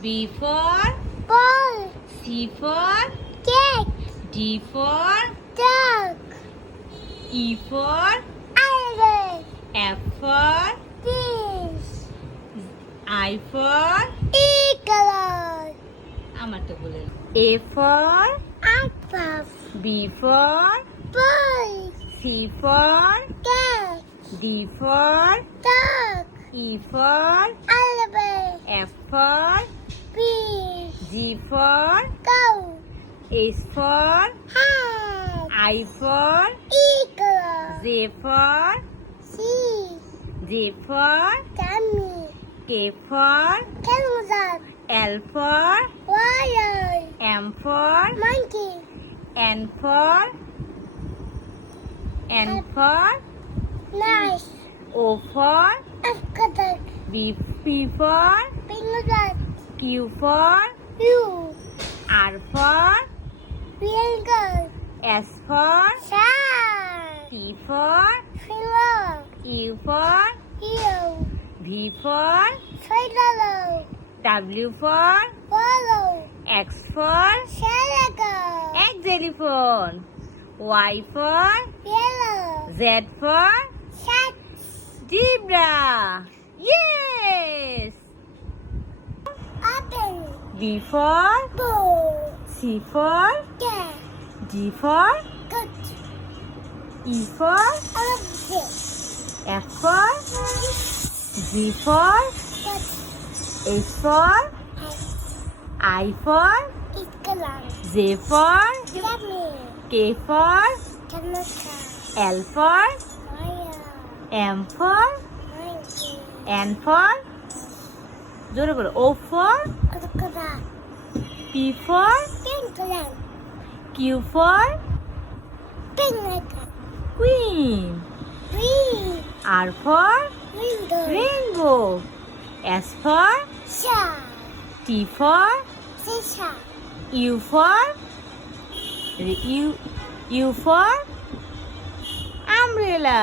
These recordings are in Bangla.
B for ball, C for cake, D for dog, E for island, F for fish, I for eagle, আমার তো বলে A for apple, B for boy, C for cake, D for dog, E for elephant, F for fish, G for goat, H for hen, I for eagle, Z for sheep, J for dummy, K for kangaroo, L for warrior, M for monkey, N for nice, O for escalator, P for penguin, Q for you, R for finger, S for shark, T for finger, U for heel, V for swallow, W for swallow, X for shalago, egg telephone, Y for yellow, Z for shark, zebra. Yes. open, D for bull, C for cat, D for goat, E for elephant, F for G for cat, H for I for eagle, J for yummy, K for tomato, L for fire, M for monkey, N for জোরে করে O for crocodile, P for penguin, Q for penguin, queen, green, R for window, rainbow, S for shark, T for fisher, U for U for umbrella.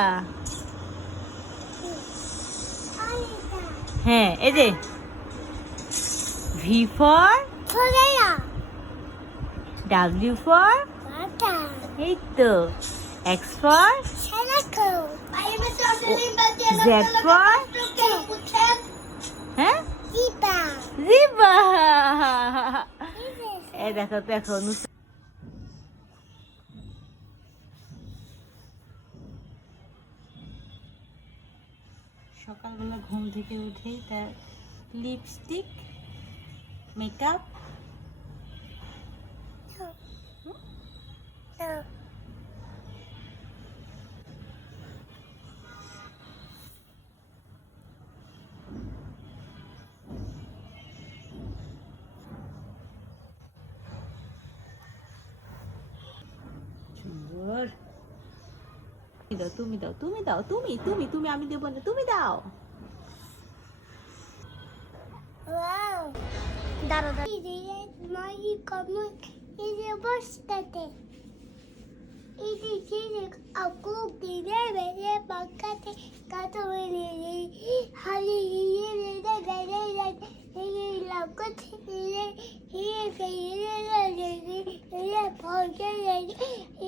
হ্যাঁ এই যে V for Korea, W for water, এই তো X for shalago, Z for হ্যাঁ zebra, জিবা এই দেখো দেখো সকালবেলা ঘুম থেকে উঠেই তার লিপস্টিক মেকআপ সুন্দর তুমি দাও তুমি দাও তুমি তুমি তুমি আমি দেবো না তুমি দাও wow, দাঁড়া মাই কমন এই যে বসতে এই যে আকু দিনে বেরে বাকাতে কত বেরে হালি হিয়ে রে গরে রে এই লাগত হিয়ে গরে রে রে পৌঁছে রে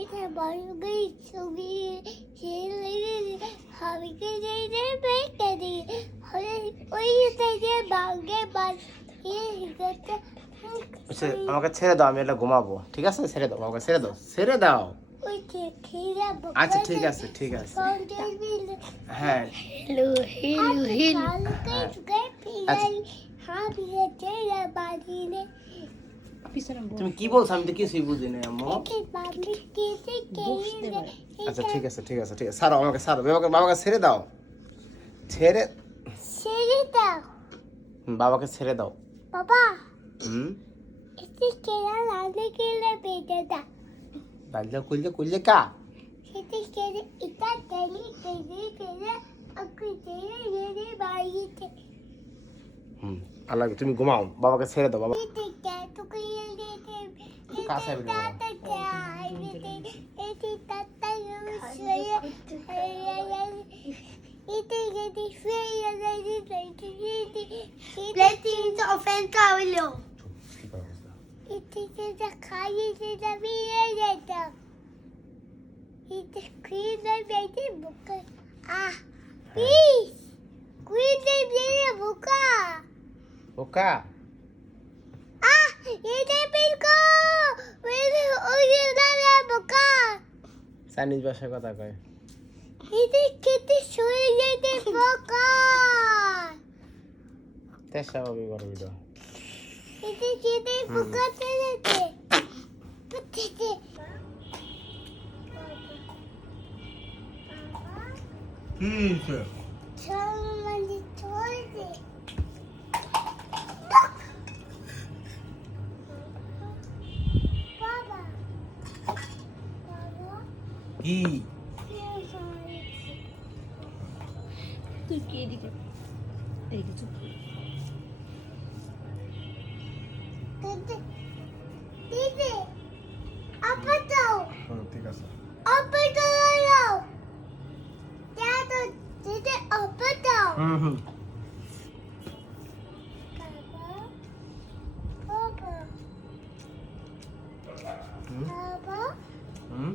এটা বড় ছবি ছেলে হাবি কে যে বেকে দি ওই যে বাগে বাদ আচ্ছা আমাকে ছেড়ে দাও আমি এটা ঘুমাবো ঠিক আছে ছেড়ে দাও আমাকে ছেড়ে দাও ছেড়ে দাও আচ্ছা ঠিক আছে ঠিক আছে হ্যাঁ হ্যালো হ্যালো হ্যালো তুমি কি বলছো আমি তো কিছুই বুঝি না আম্মু আচ্ছা ঠিক আছে ঠিক আছে ঠিক আছে ছাড়ো আমাকে ছাড়ো বাবাকে ছেড়ে দাও ছেড়ে দাও বাবাকে ছেড়ে দাও বাবা হুম এতে কেলা লাগে কেলা পেটে দা বাজলা কুললে কা সেতে কেলে এটা কেলে আকু তেলে বাইতে আল্লাহ তুমি ঘুমাও বাবাকে ছেড়ে দাও বাবা এতে কে তুকে কাছে আইবে এতে তাতা শুয়ে এতে গেদি শুয়ে Blessings of Encarilo. It is a kind of a video. It is clean the baby book. Ah, please. Clean the baby book. Oka Ah, it is big. Where is the book? Chinese ভাষায় কথা কয় It is kitty showing the book. তে স্বাভাবিক বড় video It is kitty book. Put it. কি হইছে Somebody told it. Baba. Baba. কি Here's all it. তুই কি এদিকে এদিকে চুপ Didi. Up and down. ঠিক আছে Up and down. Dad, Didi, up and down. Hmm Baba. Baba. Hmm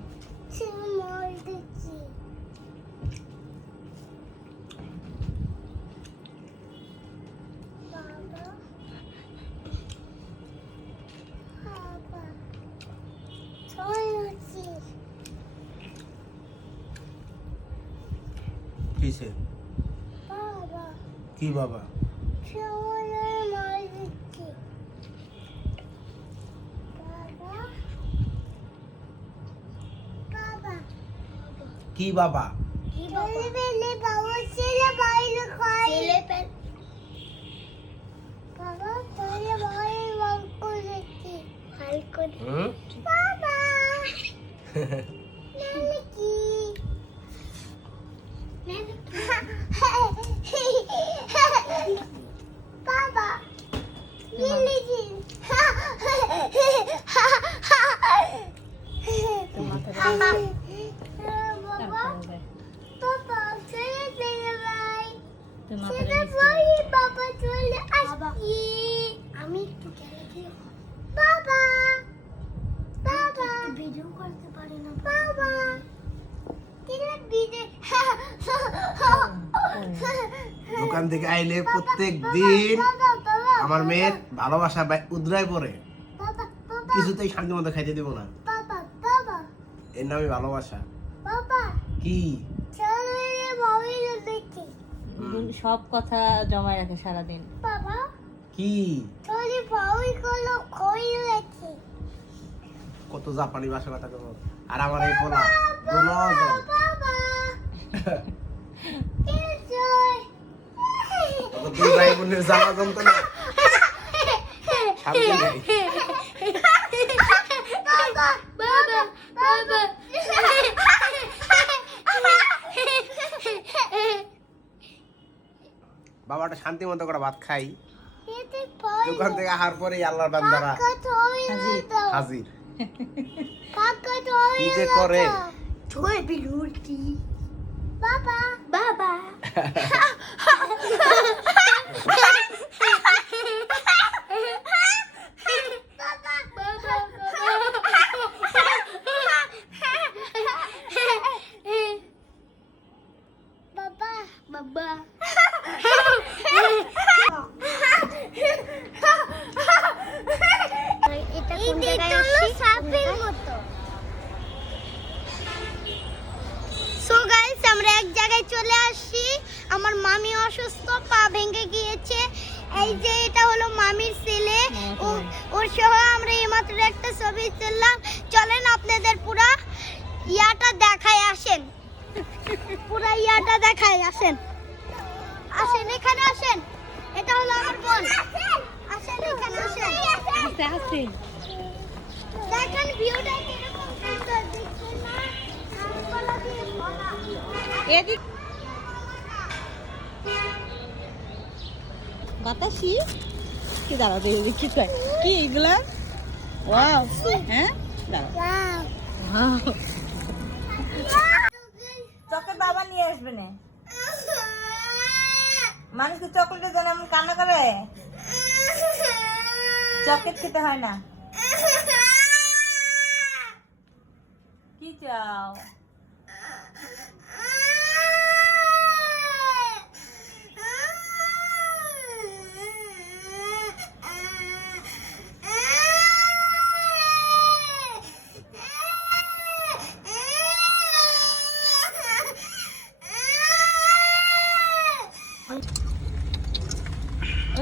Two more Didi. Baba. Baba. Toilet. কিছে Baba. কি বাবা Two more Didi. Baba. Baba. কি বাবা Bele bele baba sile baylı koy. Sile ben. Baba sile baylı banko etti. Harika. হুম Baba. Nerede ki? Nerede ki? Baba. Geleceğim. Baba. Baba söyle beni bay. Söyle bay baba söyle aşkı. আমি একটু গেলে কি বাবা বাবা ভিডিও করতে পারি না বাবা দিলে ভিডিও দোকান থেকে আইলে প্রত্যেক দিন আমার মেয়ের ভালোবাসা উদ্রায় পড়ে বাবা বাবা কিছুতেই শান্তি মতো খাইতে দিব না বাবা বাবা এর নামই ভালোবাসা বাবা কি চলে মোবাইল দেখি সব কথা জমায় রাখে সারাদিন বাবা কি চলে মোবাইল গুলো কই লেখি কত জাপানি ভাষা কথা কব আর আমার এই পোলা দোনো যায় বাবা এনজয় দুই ভাই বোনের জ্বালা জমতো না শান্তি নাই বাবা বাবা বাবা বাবাটা শান্তি মতো করে ভাত খাই এতে পাই দোকান থেকে আহার পরে আল্লাহর বান্দারা কাকা তোই দাও হাজির কাকা তোই কি যে করে তোই বিলুটি বাবা বাবা বাবা এটা কোন জায়গায় আসছে সাপের মতো সো গাইস আমরা এক জায়গায় চলে আসছি আমার মামি অসুস্থ পা ভেঙে গিয়েছে এই যে এটা হলো মামির ছেলে ওর সহ আমরা এইমাত্র একটা ছবি তুললাম চলেন আপনাদের পুরা ইয়াটা দেখায় আসেন পুরা ইয়াটা দেখায় আসেন আসেন এখানে আসেন এটা হলো আমার বোন আসেন এখানে আসেন আস্তে আস্তে দেখেন ভিউটা কিরকম সুন্দর দেখছেন না গাছপালা দিয়ে ভরা এদিক বাতাসি কি দাঁড়াও দেখি কি কি এগুলা ওয়াও হ্যাঁ দাঁড়াও ওয়াও তোকে বাবা নিয়ে আসবে না মানুষকে চকলেটের জন্য এমন কান্না করে? চকলেট খেতে হয় না? কি চাও?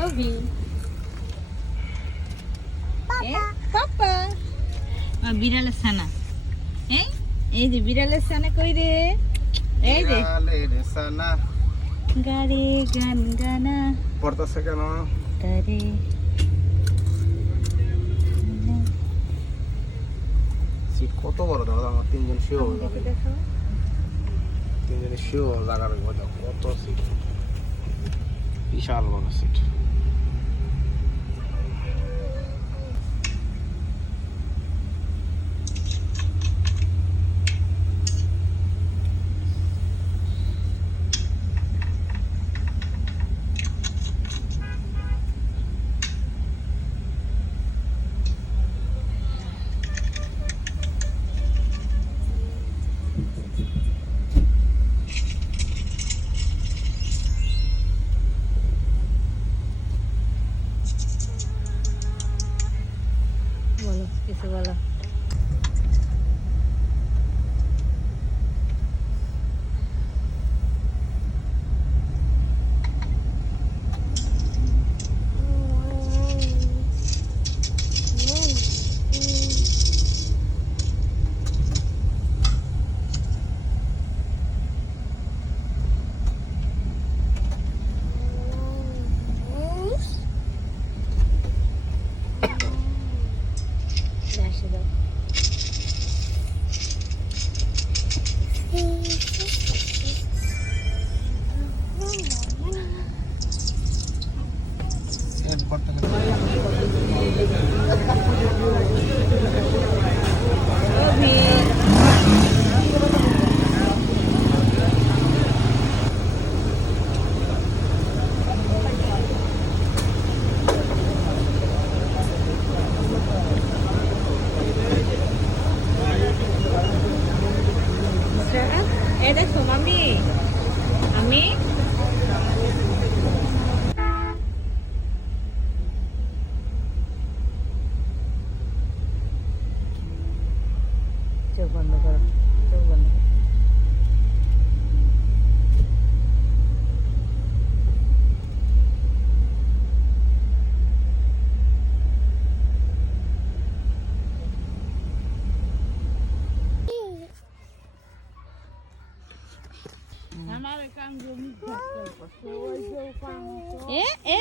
Obi. Papa. বিড়ালের ছানা। এই যে বিড়ালের ছানা কই রে? এই যে বিড়ালের ছানা গারে গান গানা পড়তাছে কেন? তারে সিট কত বড় দাদা, আমার তিনজন শুয়ে হবে। দেখো তিনজনে শুয়ে জায়গার মধ্যে কত সিট, বিশাল বড় সিট। বলো কিছু বলো। আসে দাও। এই দেখো মামি, আমি চোখ বন্ধ করো, চোখ বন্ধ করো।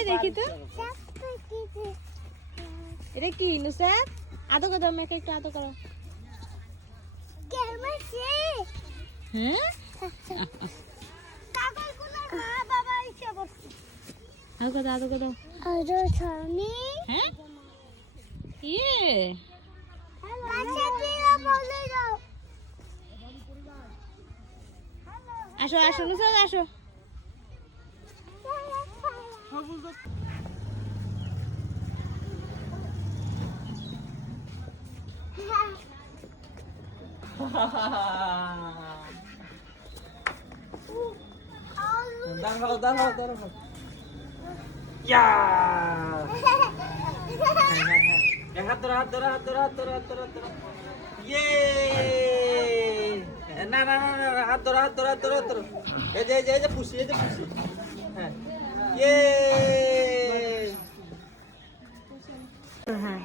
দেখি তো এটা কি নুসার, আদো করো মেয়েকে, একটু আদো করো। হ্যাঁ আদো করো, আদো করো। হ্যাঁ ইয়ে আসো আসো নুসার আসো। দাঁড়াও দাঁড়াও দাঁড়াও। ইয়া হাত ধরো হাত ধরো হাত ধরো হাত ধরো হাত ধরো হাত ধরো। ইয়ে না না না না, হাত ধরো হাত ধরো হাত ধরো হাত ধরো। এই যে এই যে এই যে পুষি, এই যে পুষি। হ্যাঁ ইয়ে হ্যাঁ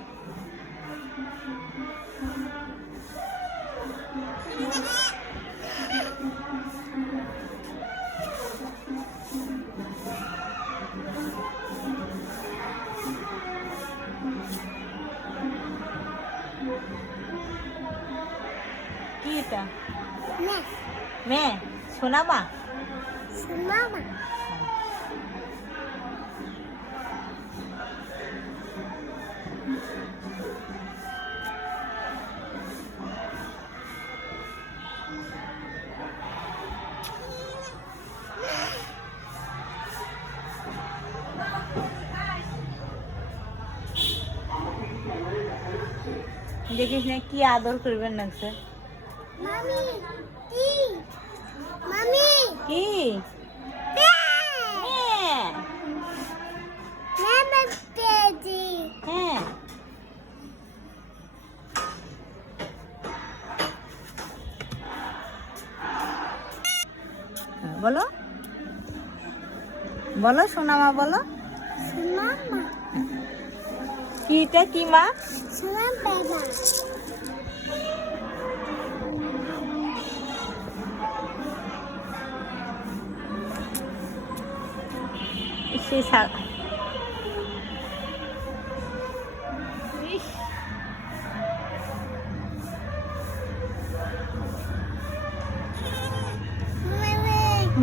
কি এটা? মেয়ে সোনামা, দেখিস না কি আদর করবেন লাগছে। মামি কি মামি কি হ্যাঁ মামা পেজি হ্যাঁ বলো বলো সোনা মা বলো। মামা কিটা কি মা? সালাম বাবা সে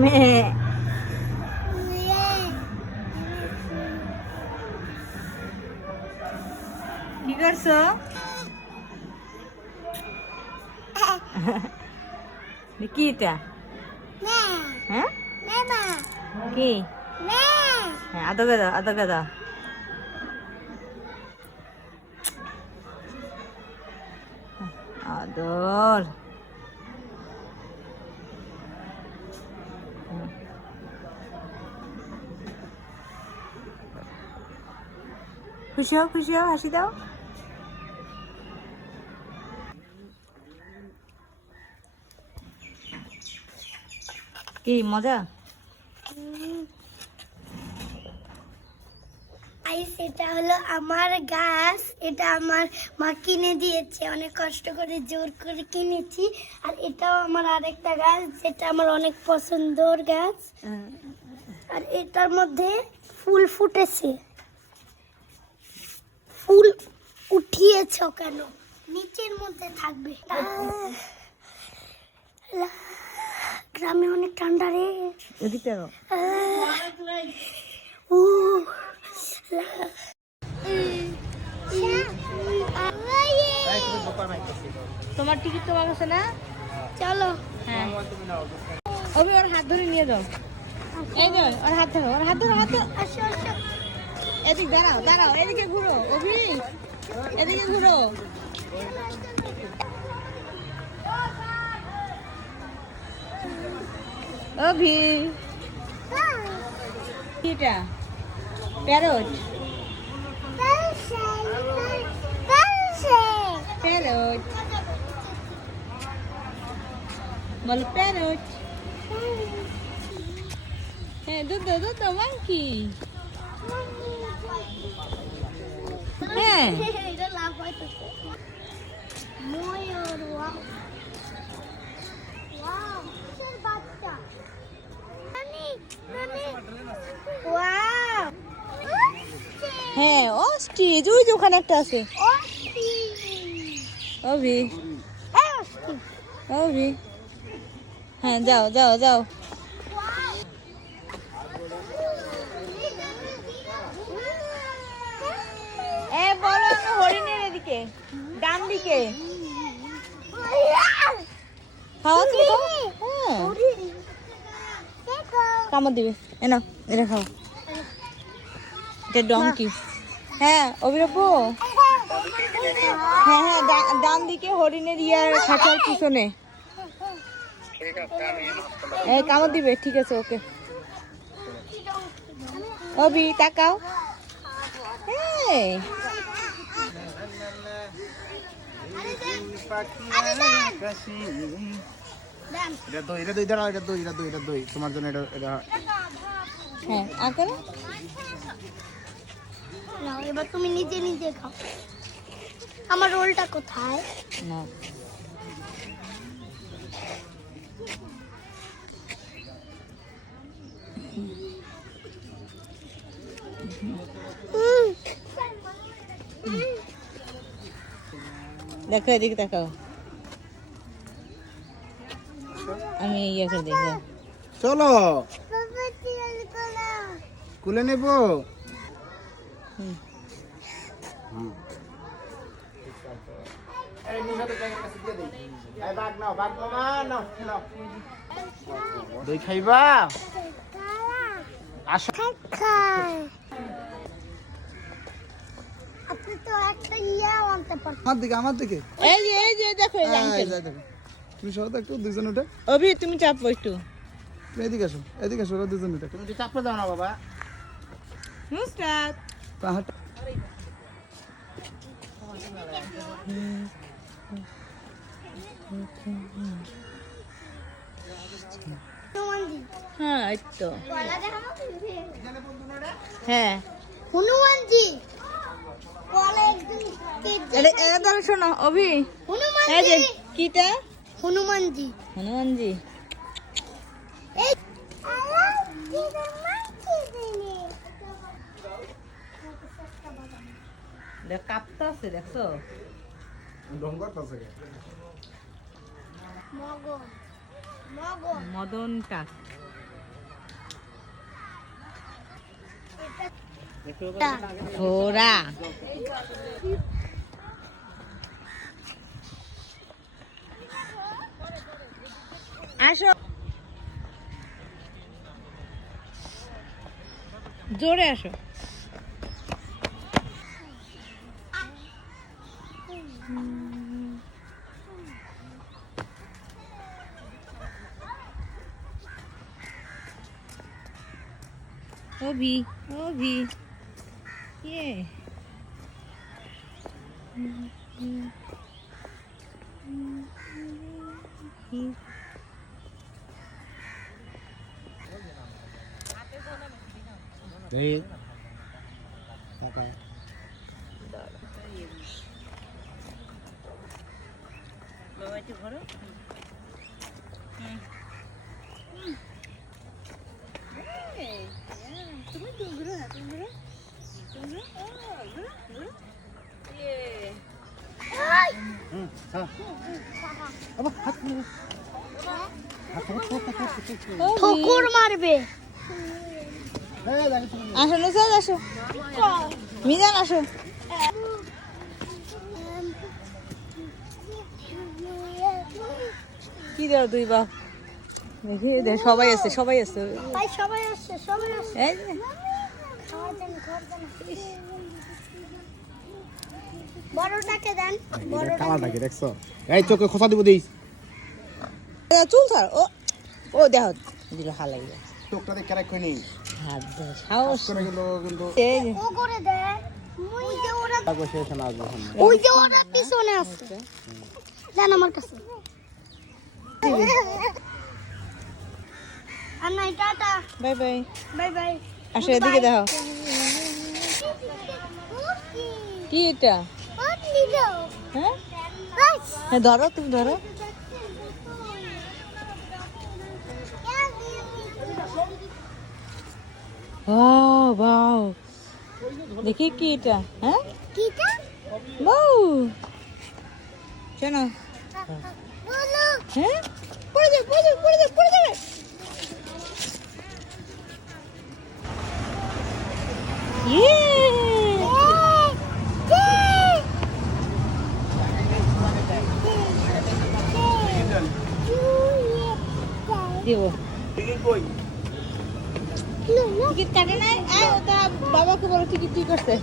মেয়ে কি করছো? কি এটা? হ্যাঁ কি? হ্যাঁ আদর দাও আদর দাও। আদর খুশি হও হাসি দাও। কি মজা? এটা হলো আমার গাছ, এটা আমার মা কিনে দিয়েছে, অনেক কষ্ট করে জোর করে কিনেছি। আর এটাও আমার আরেকটা গাছ, যেটা আমার অনেক পছন্দের গাছ। আর এটার মধ্যে ফুল ফুটেছে। ফুল উঠিয়েছ কেন? নিচের মধ্যে থাকবে। গ্রামে অনেক ঠান্ডা রে। এদিকে ও তোমার টিকিট তোমার কাছে না? চলো। হ্যাঁ অভি ওর হাত ধরে নিয়ে যাও। এই যে ওর হাত ধরো হাত ধরো। আসো আসো। এদিকে দাঁড়াও এদিকে ঘুরো অভি, এদিকে ঘুরো। অভি কিটা? প্যারট প্যারট বলো প্যারট। হ্যাঁ দুধ মাংকি। হ্যাঁ এটা লাভ হইতেছে। ময়ূর ওয়াও ওয়াও কিসের বাচ্চা? নানি ওয়াও হ্যাঁ অস্ট্রিচ ওই যে ওখানে একটা আছে। অভি অভি হ্যাঁ যাও। এ বলো হরিণের এদিকে ডান দিকে খাওয়া তুমি হ্যাঁ কামড় দিবে এনা এটা খাও। এটা ডঙ্কি। হ্যাঁ অভিরূপু হ্যাঁ ডান দিকে হরিণের ইয়ার খাঁচার পিছনে। কামড় দিবে ঠিক আছে ওকে। অভি তাকাও। হ্যাঁ তোমার জন্য হ্যাঁ আর করো না, এবার তুমি নিজে খাও। আমার রোলটা কোথায়? না দেখো এদিকে তাকাও। আমি ইয়ে করে দেখো। চলো কুলে নেব। দই খাইবা? আসো। আপনি তো একটা ইয়া আনতে পারতাম। আমার দিকে এই যে দেখো এই যে এই আঙ্কেল। যাই দেখো তুমি সব তো একটু দুইজন উঠে অভি তুমি চাপো একটু। তুমি এদিকে আসো ওরা দুজন উঠে তুমি তো চাপড়ে দাও না বাবা। নুসরাত পাহাড় হনুমানজি হ্যাঁ এই তো গলা দেখানো তুমি হ্যাঁ হনুমানজি গলা একদম কেটে এটা ধরো শোনো অভি। এই যে হনুমানজি কিটা হনুমানজি হনুমানজি। এই আল্লাহ কি মানছি দিনে দেখ কাপটা আছে দেখছো। মগন মগন মদনটা ঘোড়া। আসো জোরে আসো। অভি অভি ইয়ে এই বাবা একটু ঘোরো। তুমি ঘুরো না তুমি ঘুরো তুমি ঘুরো ঘুরো ইয়ে ঠোকর মারবে আসো নুসরাত আসো মিজান আসো। কি দাও দুই বাপ দেখি দেখ সবাই আছে সবাই আছে। ভাই সবাই আসছে এই যে খাওয়ার জন্য বড়টাকে দেন কালারটা কি দেখছো? এই চোখে খোসা দিব দিস। চুল ছাড় ও ও দেখ দিল হালাই চোখটা দেখে রাখো নি। হাত দে সাহস করে কিন্তু এই যে ও করে দেন ওই যে ওরা তারপর শেষ না আসবে এখন। ওই যে ওরা পিছনে আছে দেন আমার কাছে আর নাই tata bye bye bye bye আসো এদিকে দেখো কি এটা হ্যাঁ হ্যাঁ ধরো তুমি ধরো। ওয়াও ওয়াও দেখি কি এটা হ্যাঁ কিটা বাউ শোনো বলো হ্যাঁ পড়ে যাবে পড়ে যাবে পড়ে যাবে পড়ে যাবে। ইয়ে দিব টিকিট কাটে নাই ওটা বাবাকে বলো টিকিট কি করছে।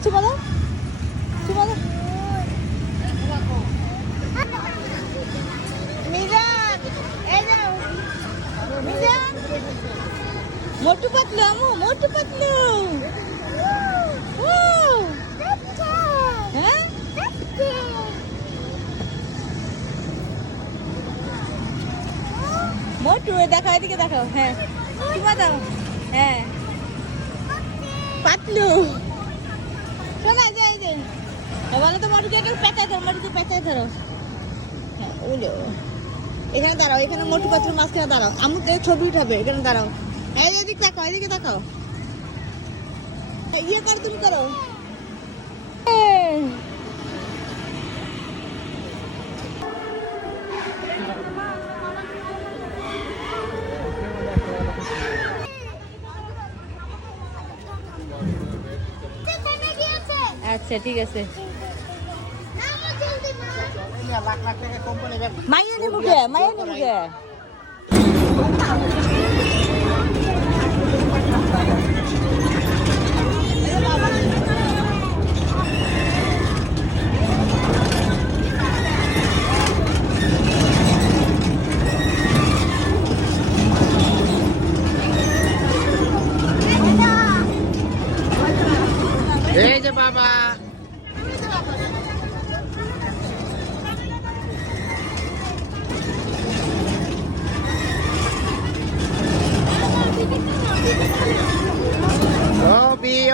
যাচ্ছি বলো বলো মিজান এই যাও মিজান মোটু পাতলু আমু মোটু পাতলু হ্যাঁ মোটু দেখাও এদিকে দেখাও হ্যাঁ কি বাদাও হ্যাঁ পাতলু শোনা যায় যে বলো তো মোটুকে একটু পেঁচাই ধরো মোটুকে পেঁচাই ধরো হ্যাঁ ওলো এখানে দাঁড়াও এখানে মোটু পাতলুর মাঝখানে দাঁড়াও আমু তো ছবি উঠাবে এখানে দাঁড়াও হ্যাঁ এদিকে তাকাও এদিকে তাকাও ইয়ে করো তুমি করো আচ্ছা ঠিক আছে না আমার জলদি লাখ লাখ টাকা কোম্পানি মাইয়া নিবুকে মাইয়া নিবুকে এই যে বাবা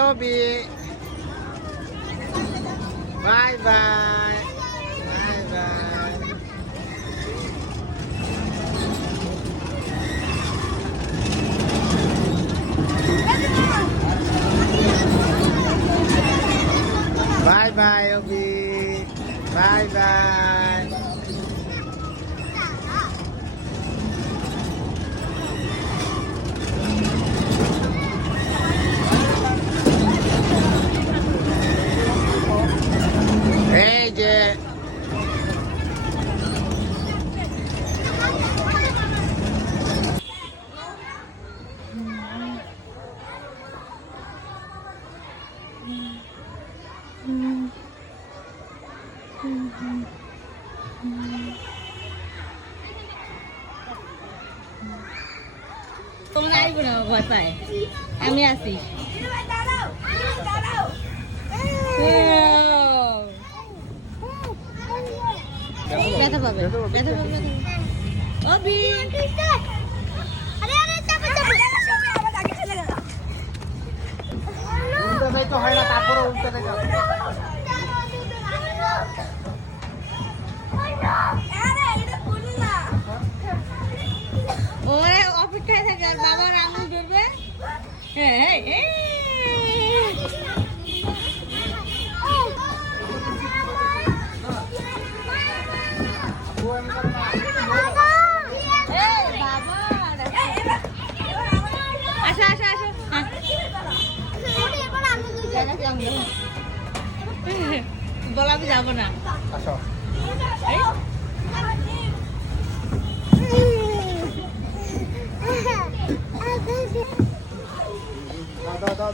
Obi bye bye bye bye bye bye Obi bye bye এই যে তোমরা আইবো না ভয় পায় আমি আছি ব্যথা পাবে ব্যথা পাবে অবি আরে আরে চাপে চাপে উল্টো যাইতে হয় না তারপরে উল্টো দেখা ওরে অপেক্ষায় থাকে আর বাবার আঙুল ধরবে হ্যাঁ আসো আসো আসো বলা আমি যাবো না আসো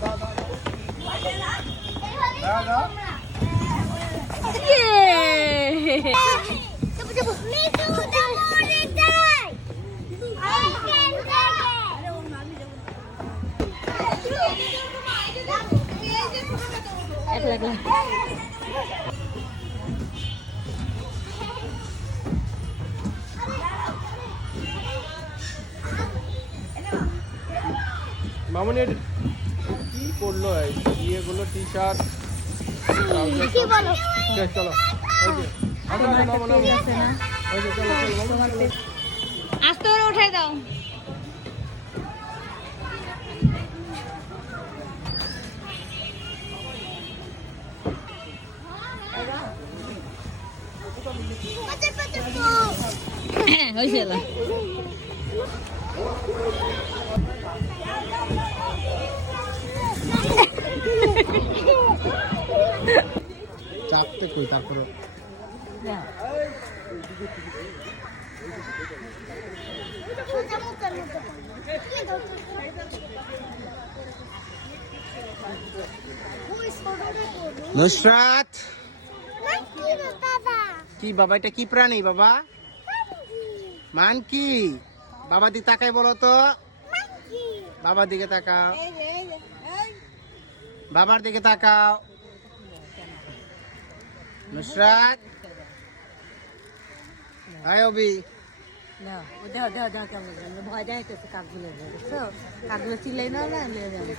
দাও একলা একলা মামুনি কি করলো এই ইয়েগুলো টি শার্ট কি বলো চলো ওই যে আছে না ওই যে চলো আস্তে করে উঠাই দাও হয়েছে চাপতে কই তারপরে নুসরাত কি বাবা এটা কি প্রাণী বাবা মানকি বাবা দিকে তাকাই বলো তো বাবার দিকে তাকাও বাবার দিকে তাকাও নুসরাত আয় অবি ভয় দেখাইতেছে কাকগুলো বুঝছো কাকগুলো চিল্লাই না নিয়ে যাবে